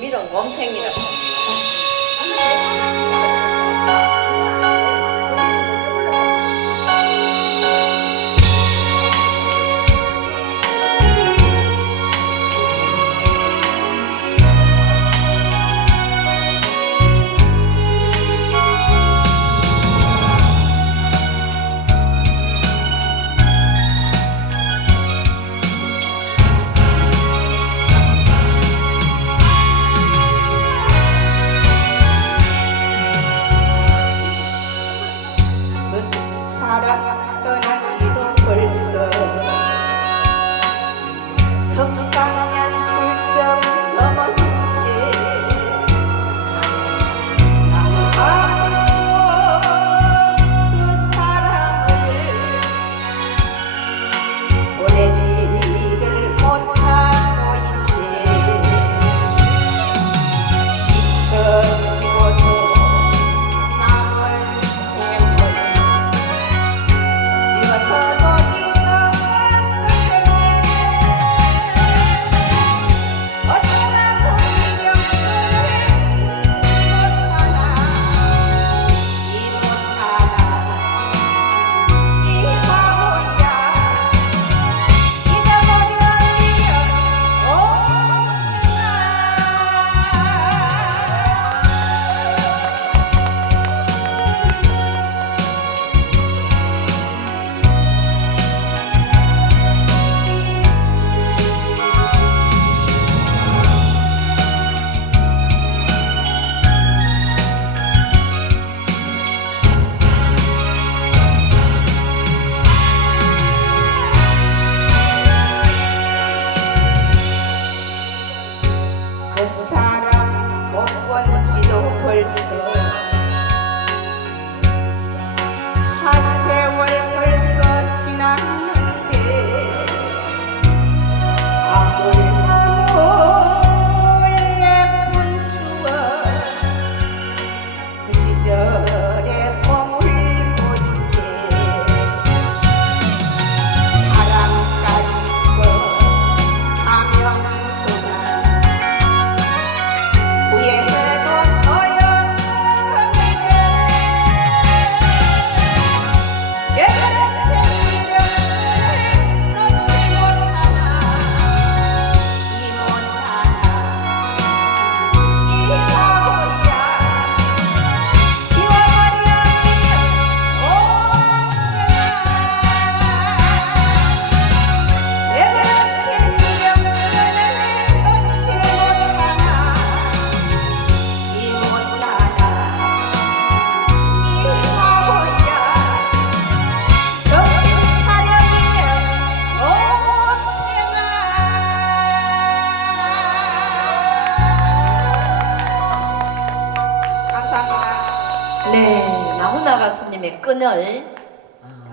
이런 원팽이라고 Todo el mundo. 네, 나훈아 가수님의 끈을.